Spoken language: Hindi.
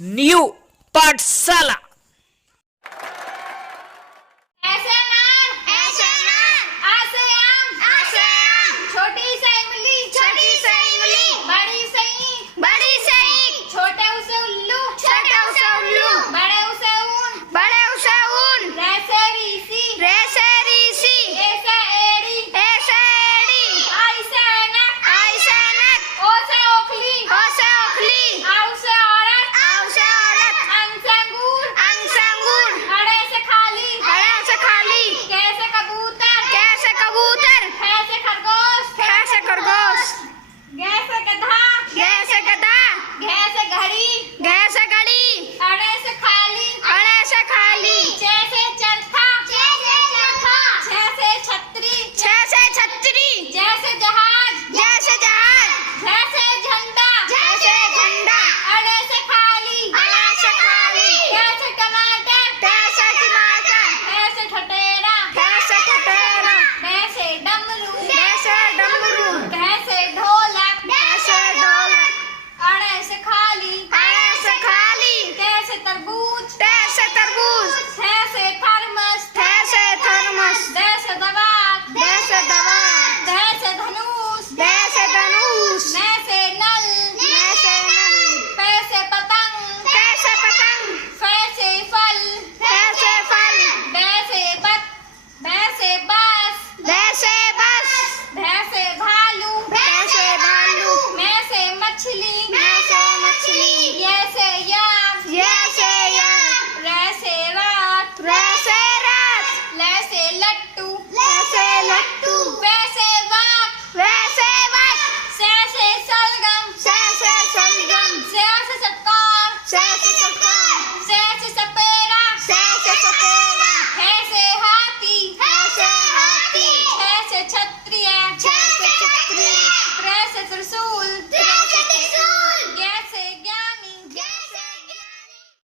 न्यू पाठशाला। ऐसे ना आसे आम छोटी से इमली बड़ी से ईंट छोटे उसे उल्लू बड़े उसे ऊन रैसे रीसी ऐसे एड़ी आई से ऐनक ओ से ओखली आउ से औरत अंग से अंगूर अड़े से खाली कैसे कबूतर खै से खरगोश गै से गधा घै से घड़ी अड़े से खाली छे से चरखा छे से छतरी जैसे जहाज झै से झंडा अड़े से खाली कैसे टमाटर खै से ठठेरा वैसे डमरू कैसे ढोलक अड़े से खाली कैसे तरबूज छे से थर्मस जैसे दवात जैसे धनुष जैसे नल पैसे पतंग फैसे फल वैसे बस भैसे भालू मैं से मछली ये से रैसे रात लैसे लट्टू वैसे वक्त सैसे सलगम सैसे सत्कार सैसे सपेरा ऐसे हाथी छह से छत्रिय त्रै से त्रिशूल